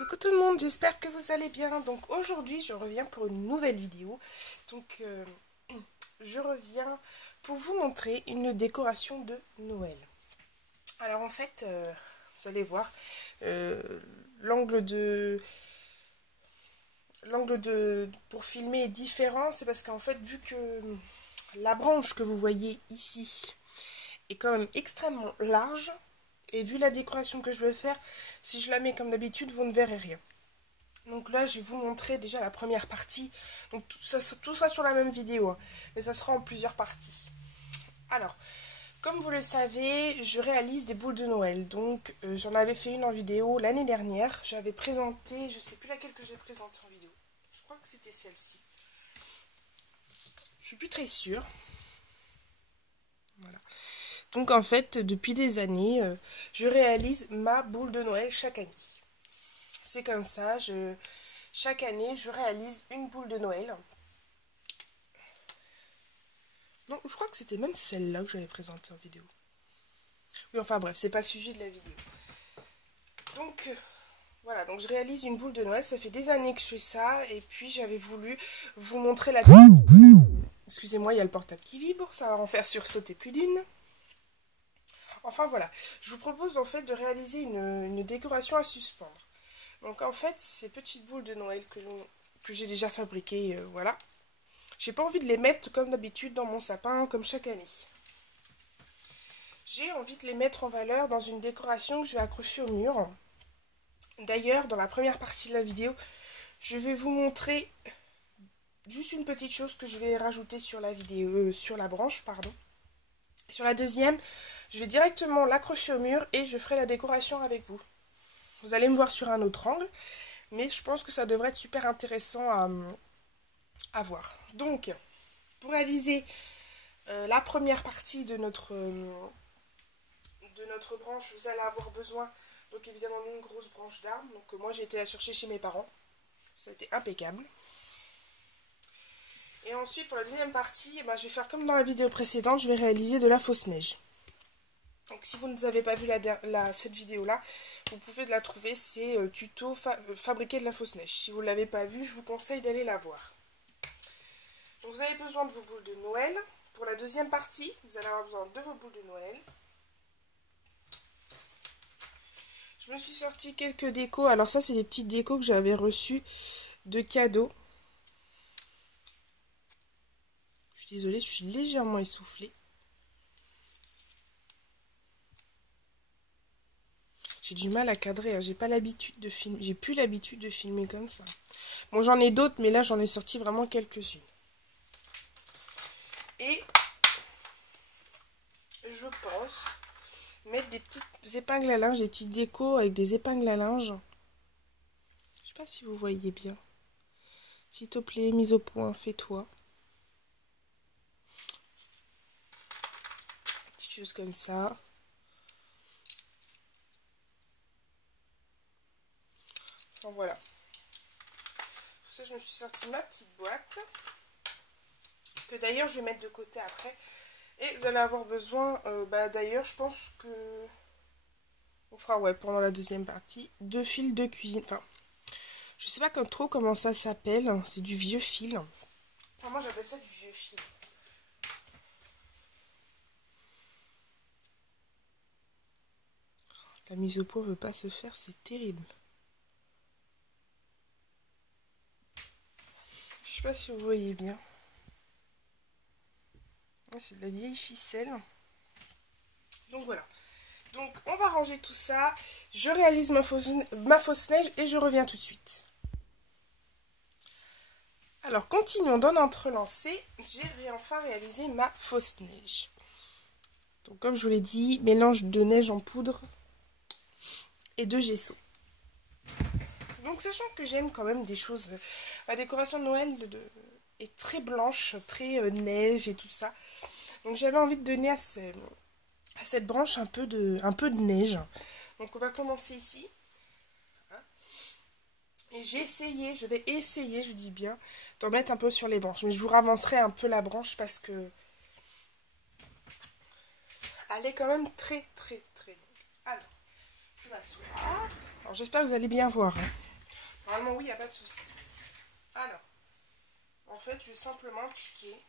Coucou tout le monde, j'espère que vous allez bien. Donc aujourd'hui je reviens pour une nouvelle vidéo. Donc je reviens pour vous montrer une décoration de Noël. Alors en fait, vous allez voir, l'angle pour filmer est différent. C'est parce qu'en fait, vu que la branche que vous voyez ici est quand même extrêmement large, et vu la décoration que je vais faire, si je la mets comme d'habitude, vous ne verrez rien. Donc là, je vais vous montrer déjà la première partie. Donc tout sera sur la même vidéo, hein, mais ça sera en plusieurs parties. Alors, comme vous le savez, je réalise des boules de Noël. Donc j'en avais fait une en vidéo l'année dernière. J'avais présenté, je ne sais plus laquelle que j'ai présentée en vidéo. Je crois que c'était celle-ci. Je suis plus très sûre. Voilà. Donc en fait, depuis des années, je réalise ma boule de Noël chaque année. C'est comme ça, chaque année, je réalise une boule de Noël. Non, je crois que c'était même celle-là que j'avais présentée en vidéo. Oui, enfin bref, c'est pas le sujet de la vidéo. Donc, voilà, donc je réalise une boule de Noël. Ça fait des années que je fais ça. Et puis, j'avais voulu vous montrer la... Excusez-moi, il y a le portable qui vibre. Ça va en faire sursauter plus d'une. Enfin, voilà. Je vous propose en fait de réaliser une décoration à suspendre. Donc, en fait, ces petites boules de Noël que j'ai déjà fabriquées, voilà. J'ai pas envie de les mettre comme d'habitude dans mon sapin, comme chaque année. J'ai envie de les mettre en valeur dans une décoration que je vais accrocher au mur. D'ailleurs, dans la première partie de la vidéo, je vais vous montrer juste une petite chose que je vais rajouter sur la vidéo, sur la branche, pardon. Sur la deuxième, je vais directement l'accrocher au mur et je ferai la décoration avec vous. Vous allez me voir sur un autre angle, mais je pense que ça devrait être super intéressant à voir. Donc, pour réaliser la première partie de notre branche, vous allez avoir besoin, donc évidemment, d'une grosse branche d'arbre. Donc moi, j'ai été la chercher chez mes parents. Ça a été impeccable. Et ensuite, pour la deuxième partie, je vais faire comme dans la vidéo précédente, je vais réaliser de la fausse neige. Donc si vous ne avez pas vu cette vidéo-là, vous pouvez la trouver, c'est tuto fabriquer de la fausse neige. Si vous ne l'avez pas vue, je vous conseille d'aller la voir. Donc vous avez besoin de vos boules de Noël. Pour la deuxième partie, vous allez avoir besoin de vos boules de Noël. Je me suis sorti quelques décos. Alors ça, c'est des petites décos que j'avais reçues de cadeaux. Je suis désolée, je suis légèrement essoufflée. J'ai du mal à cadrer, hein. J'ai pas l'habitude de filmer. J'ai plus l'habitude de filmer comme ça. Bon, j'en ai d'autres, mais là, j'en ai sorti vraiment quelques-unes. Et je pense mettre des petites épingles à linge, des petites décos avec des épingles à linge. Je sais pas si vous voyez bien. S'il te plaît, mise au point, fais-toi. Petite chose comme ça. Enfin voilà. Pour ça, je me suis sorti ma petite boîte. Que d'ailleurs, je vais mettre de côté après. Et vous allez avoir besoin, d'ailleurs, je pense que... On fera, ouais, pendant la deuxième partie, 2 fils de cuisine. Enfin, je sais pas trop comment ça s'appelle. C'est du vieux fil. Enfin, moi, j'appelle ça du vieux fil. La mise au point veut pas se faire, c'est terrible. Je sais pas si vous voyez bien. C'est de la vieille ficelle. Donc voilà. Donc on va ranger tout ça. Je réalise ma fausse neige et je reviens tout de suite. Alors continuons dans notre lancée. J'ai enfin réalisé ma fausse neige. Donc comme je vous l'ai dit, mélange de neige en poudre et de gesso. Donc sachant que j'aime quand même des choses... La décoration de Noël est très blanche, très neige et tout ça. Donc j'avais envie de donner à cette branche un peu de neige. Donc on va commencer ici. Et je vais essayer, je dis bien, d'en mettre un peu sur les branches. Mais je vous ravancerai un peu la branche parce que elle est quand même très très très longue. Alors, je m'assois. Alors j'espère que vous allez bien voir. Normalement, oui, il n'y a pas de souci. Alors, en fait, je vais simplement appliquer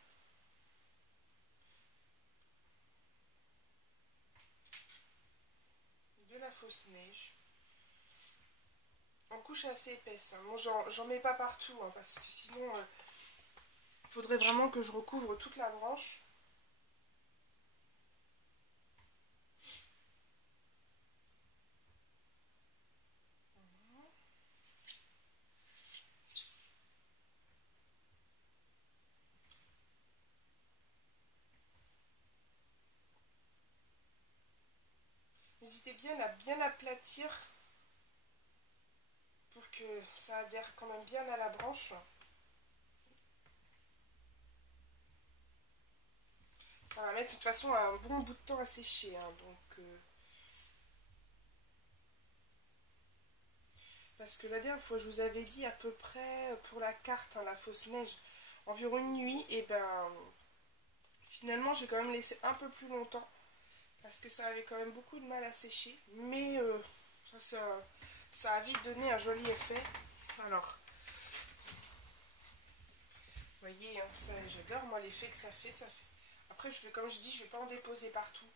de la fausse neige en couche assez épaisse. Hein. Bon, j'en mets pas partout, hein, parce que sinon, il faudrait vraiment que je recouvre toute la branche. N'hésitez bien aplatir pour que ça adhère quand même bien à la branche. Ça va mettre de toute façon un bon bout de temps à sécher. Hein, donc, parce que la dernière fois, je vous avais dit à peu près pour la carte, hein, la fausse neige, environ une nuit. Et ben, finalement, j'ai quand même laissé un peu plus longtemps. Parce que ça avait quand même beaucoup de mal à sécher. Mais ça a vite donné un joli effet. Alors, vous voyez, hein, j'adore moi l'effet que ça fait. Après, comme je dis, je ne vais pas en déposer partout.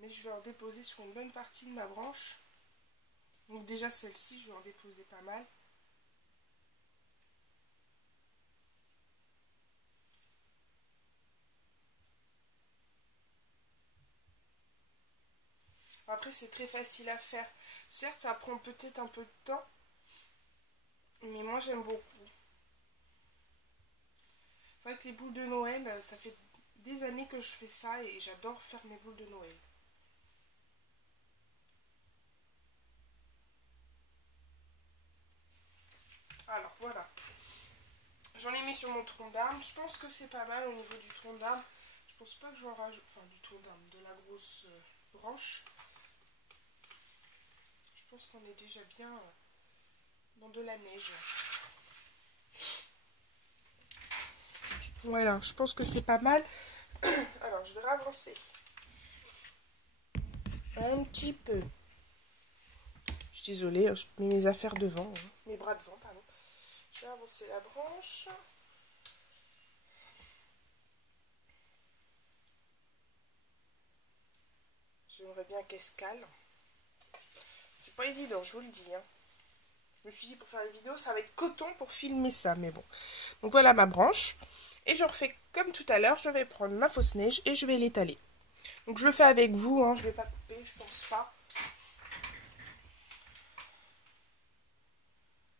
Mais je vais en déposer sur une bonne partie de ma branche. Donc déjà celle-ci, je vais en déposer pas mal. Après, c'est très facile à faire. Certes, ça prend peut-être un peu de temps. Mais moi, j'aime beaucoup. C'est vrai que les boules de Noël, ça fait des années que je fais ça et j'adore faire mes boules de Noël. Alors, voilà. J'en ai mis sur mon tronc d'arbre. Je pense que c'est pas mal au niveau du tronc d'arbre. Je pense pas que j'en rajoute... Enfin, du tronc d'arbre, de la grosse branche. Je pense qu'on est déjà bien dans de la neige. Voilà, je pense que c'est pas mal. Alors, je vais ravancer un petit peu. Je suis désolée, je mets mes affaires devant, hein, mes bras devant, pardon. Je vais avancer la branche. J'aimerais bien qu'elle se cale. C'est pas évident, je vous le dis. Hein. Je me suis dit pour faire les vidéos, ça va être coton pour filmer ça, mais bon. Donc voilà ma branche. Et je refais comme tout à l'heure, je vais prendre ma fausse neige et je vais l'étaler. Donc je le fais avec vous, hein, je vais pas couper, je pense pas.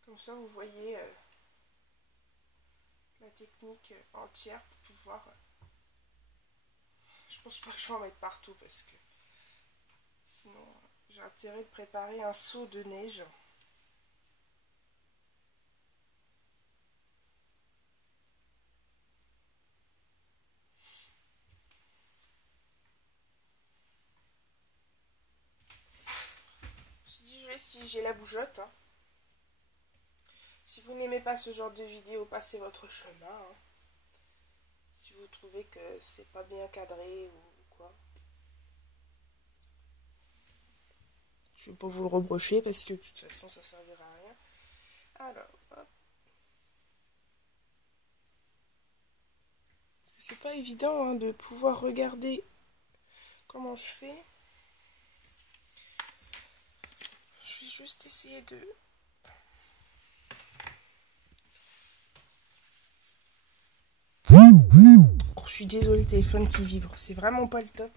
Comme ça, vous voyez la technique entière pour pouvoir... Je pense pas que je vais en mettre partout parce que sinon j'ai intérêt de préparer un seau de neige. Si j'ai la bougeotte. Hein. Si vous n'aimez pas ce genre de vidéo, passez votre chemin. Hein. Si vous trouvez que c'est pas bien cadré ou quoi. Je vais pas vous le reprocher parce que de toute façon ça servira à rien. Alors, hop. C'est pas évident hein, de pouvoir regarder comment je fais. Je vais juste essayer de... Oh, je suis désolée, le téléphone qui vibre. C'est vraiment pas le top.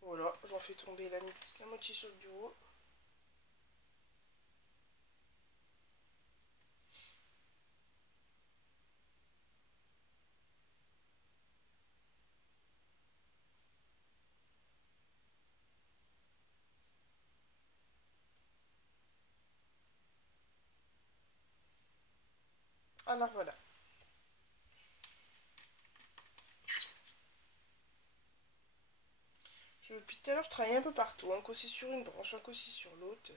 Voilà, j'en fais tomber la moitié sur le bureau. Alors voilà. Depuis tout à l'heure, je travaille un peu partout. Un coup c'est sur une branche, un coup c'est sur l'autre.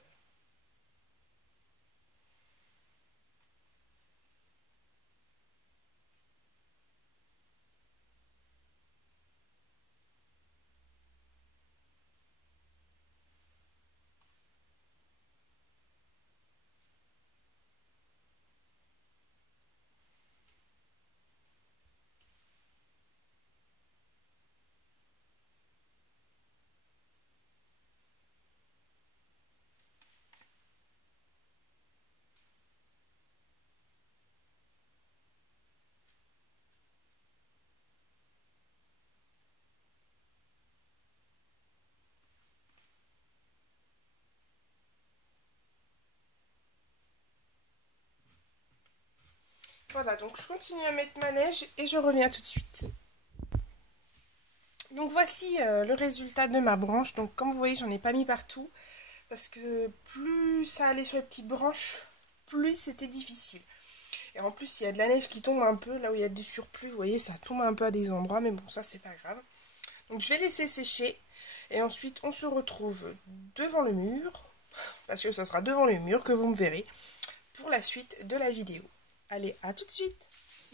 Voilà, donc je continue à mettre ma neige et je reviens tout de suite. Donc voici le résultat de ma branche. Donc comme vous voyez, j'en ai pas mis partout. Parce que plus ça allait sur les petites branches, plus c'était difficile. Et en plus, il y a de la neige qui tombe un peu. Là où il y a des surplus, vous voyez, ça tombe un peu à des endroits. Mais bon, ça, c'est pas grave. Donc je vais laisser sécher. Et ensuite, on se retrouve devant le mur. Parce que ça sera devant le mur que vous me verrez pour la suite de la vidéo. Allez, à tout de suite.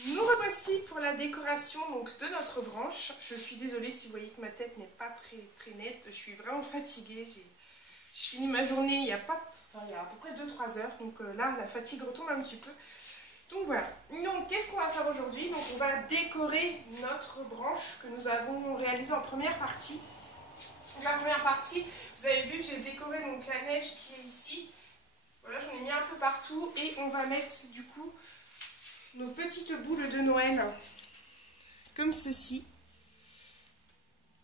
Nous revoici pour la décoration donc, de notre branche. Je suis désolée si vous voyez que ma tête n'est pas très nette. Je suis vraiment fatiguée. J'ai fini ma journée il y a à peu près 2-3 heures. Donc là, la fatigue retombe un petit peu. Donc voilà. Donc qu'est-ce qu'on va faire aujourd'hui? Donc on va décorer notre branche que nous avons réalisée en première partie. Donc la première partie, vous avez vu, j'ai décoré donc la neige qui est ici. Voilà, j'en ai mis un peu partout et on va mettre du coup nos petites boules de Noël comme ceci.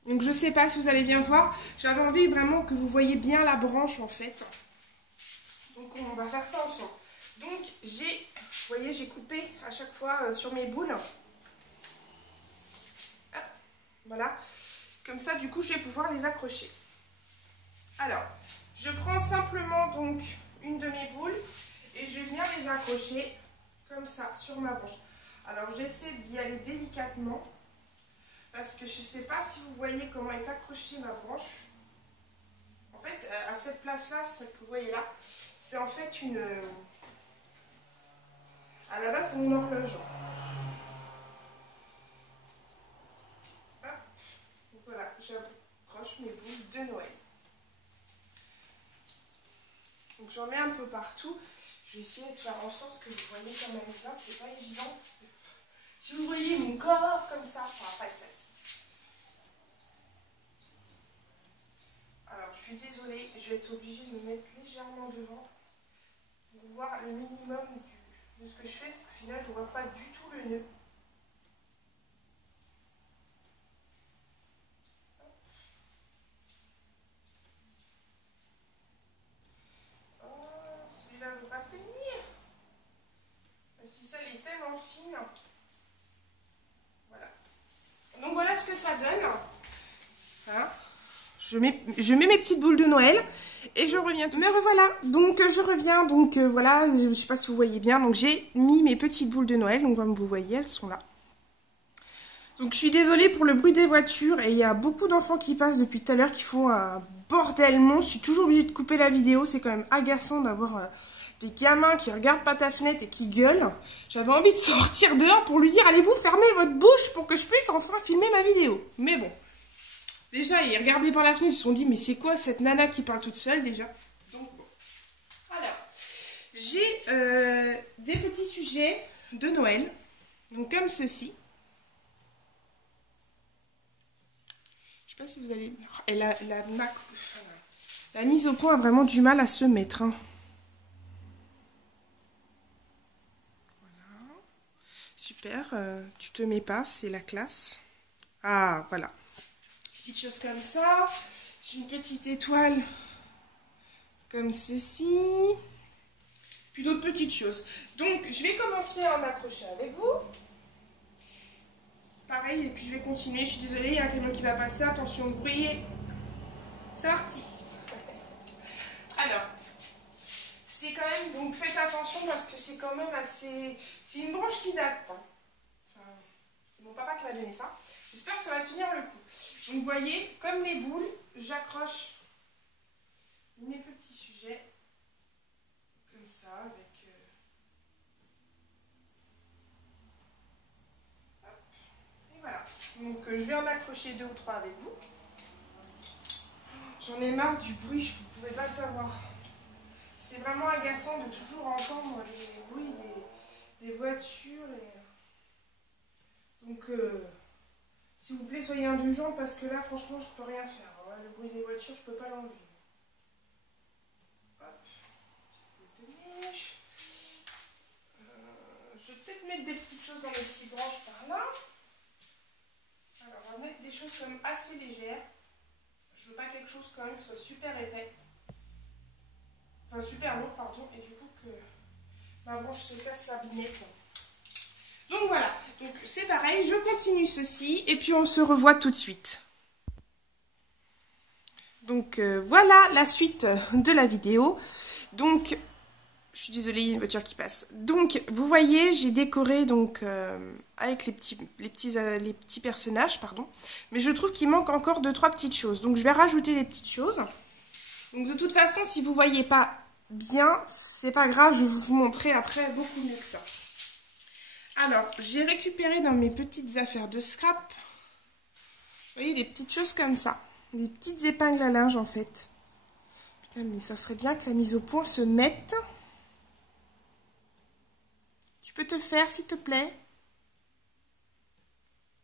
Donc je sais pas si vous allez bien voir, j'avais envie vraiment que vous voyez bien la branche en fait. Donc on va faire ça ensemble. Donc vous voyez, j'ai coupé à chaque fois sur mes boules. Hop, voilà, comme ça du coup je vais pouvoir les accrocher. Alors, je prends simplement donc une de mes boules et je viens les accrocher comme ça sur ma branche. Alors j'essaie d'y aller délicatement parce que je ne sais pas si vous voyez comment est accrochée ma branche. En fait, à cette place-là, celle que vous voyez là, c'est en fait une... À la base, c'est mon horloge. Hop. Donc voilà, j'accroche mes boules de Noël. Donc j'en mets un peu partout. Je vais essayer de faire en sorte que vous voyez quand même bien. C'est pas évident parce que si vous voyez mon corps comme ça va pas être facile. Alors je suis désolée, je vais être obligée de me mettre légèrement devant pour voir le minimum de ce que je fais, parce qu'au final je ne vois pas du tout le nœud. Celui-là ne veut pas tenir. La ficelle est tellement fine. Voilà. Donc voilà ce que ça donne. Hein, je mets mes petites boules de Noël et je reviens. Mais revoilà, donc je reviens. Donc voilà, je ne sais pas si vous voyez bien. Donc j'ai mis mes petites boules de Noël. Donc comme vous voyez, elles sont là. Donc je suis désolée pour le bruit des voitures et il y a beaucoup d'enfants qui passent depuis tout à l'heure qui font un bordel monstre. Je suis toujours obligée de couper la vidéo, c'est quand même agaçant d'avoir des gamins qui regardent pas ta fenêtre et qui gueulent. J'avais envie de sortir dehors pour lui dire allez-vous fermer votre bouche pour que je puisse enfin filmer ma vidéo. Mais bon, déjà ils regardaient par la fenêtre, ils se sont dit mais c'est quoi cette nana qui parle toute seule déjà. Donc bon, alors j'ai des petits sujets de Noël, donc comme ceci. Je sais pas si vous allez... Et la mise au point a vraiment du mal à se mettre. Hein. Voilà. Super. Tu te mets pas, c'est la classe. Ah, voilà. Petite chose comme ça. J'ai une petite étoile comme ceci. Puis d'autres petites choses. Donc, je vais commencer à en accrocher avec vous. Pareil, et puis je vais continuer. Je suis désolée, il y a un camion qui va passer. Attention au bruit. C'est parti. Alors, c'est quand même, donc faites attention parce que c'est quand même assez... C'est une branche qui date. Hein. Enfin, c'est mon papa qui m'a donné ça. J'espère que ça va tenir le coup. Donc vous voyez, comme les boules, j'accroche mes petits sujets. Comme ça, avec... Hop. Et voilà. Donc je vais en accrocher 2 ou 3 avec vous. J'en ai marre du bruit, vous ne pouvez pas savoir. C'est vraiment agaçant de toujours entendre les bruits des voitures. Donc, s'il vous plaît, soyez indulgents parce que là, franchement, je peux rien faire. Hein. Le bruit des voitures, je peux pas l'enlever. Hop, petite boule de neige. Je vais peut-être mettre des petites choses dans mes petites branches par là. Alors, on va mettre des choses comme assez légères. Je veux pas quelque chose quand même qui soit super épais. Enfin, super lourd, pardon. Et du coup, que ma branche se casse la binette. Donc voilà, donc c'est pareil, je continue ceci et puis on se revoit tout de suite. Donc voilà la suite de la vidéo. Donc, je suis désolée, il y a une voiture qui passe. Donc, vous voyez, j'ai décoré donc avec les petits personnages, pardon. Mais je trouve qu'il manque encore 2-3 petites choses. Donc, je vais rajouter les petites choses. Donc, de toute façon, si vous ne voyez pas bien, c'est pas grave, je vais vous montrer après beaucoup mieux que ça. Alors, j'ai récupéré dans mes petites affaires de scrap, vous voyez, des petites choses comme ça. Des petites épingles à linge, en fait. Putain, mais ça serait bien que la mise au point se mette. Tu peux te faire, s'il te plaît?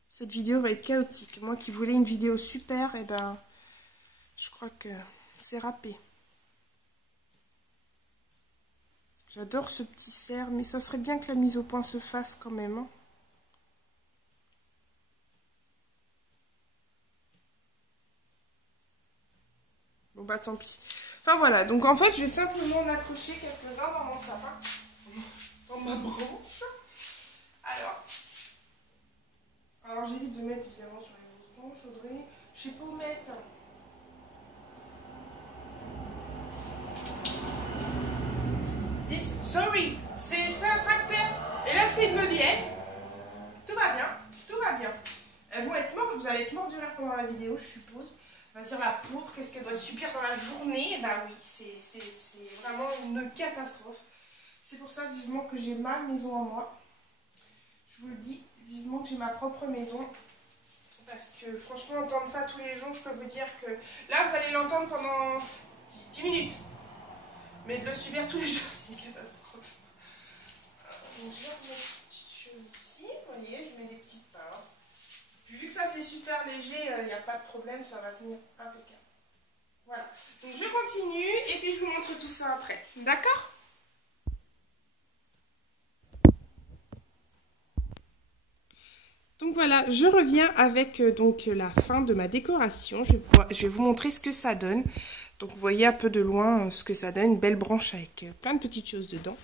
Cette vidéo va être chaotique. Moi qui voulais une vidéo super, eh ben, je crois que c'est râpé. J'adore ce petit cerf, mais ça serait bien que la mise au point se fasse quand même. Hein. Bon bah tant pis. Enfin voilà, donc en fait je vais simplement en accrocher quelques-uns dans mon sapin. Dans ma branche. Alors j'évite de mettre évidemment sur les grosses branches, Audrey. Je sais pas où mettre. Sorry, c'est un tracteur. Et là c'est une mobilette. Tout va bien, tout va bien. Elles vont être mortes, vous allez être morts de rire pendant la vidéo, je suppose. On va dire la pauvre, qu'est-ce qu'elle doit subir dans la journée? Bah oui, c'est vraiment une catastrophe. C'est pour ça vivement que j'ai ma maison à moi. Je vous le dis, vivement que j'ai ma propre maison. Parce que franchement, entendre ça tous les jours, je peux vous dire que... Là, vous allez l'entendre pendant 10 minutes. Mais de le subir tous les jours, c'est une catastrophe. Donc je vais remettre une petite chose ici. Vous voyez, je mets des petites pinces. Puis vu que ça, c'est super léger, il n'y a pas de problème, ça va tenir impeccable. Voilà. Donc je continue et puis je vous montre tout ça après. D'accord ? Donc voilà, je reviens avec donc la fin de ma décoration. Je vais vous montrer ce que ça donne. Donc vous voyez un peu de loin ce que ça donne. Une belle branche avec plein de petites choses dedans.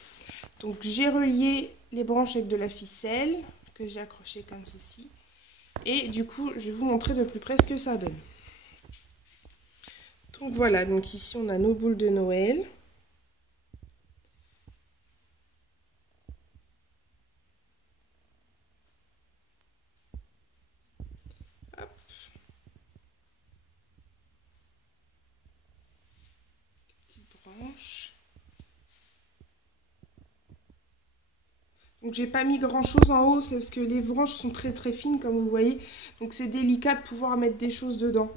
Donc j'ai relié les branches avec de la ficelle que j'ai accrochée comme ceci. Et du coup, je vais vous montrer de plus près ce que ça donne. Donc voilà, donc ici on a nos boules de Noël. Hop. Petite branche. Donc j'ai pas mis grand chose en haut, c'est parce que les branches sont très très fines comme vous voyez. Donc c'est délicat de pouvoir mettre des choses dedans.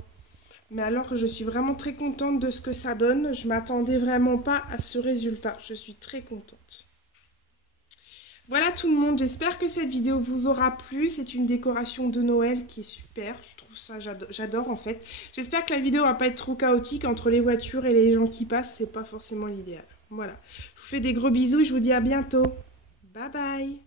Mais alors je suis vraiment très contente de ce que ça donne. Je m'attendais vraiment pas à ce résultat. Je suis très contente. Voilà tout le monde, j'espère que cette vidéo vous aura plu. C'est une décoration de Noël qui est super. Je trouve ça, j'adore en fait. J'espère que la vidéo va pas être trop chaotique entre les voitures et les gens qui passent. C'est pas forcément l'idéal. Voilà. Je vous fais des gros bisous et je vous dis à bientôt. Bye bye.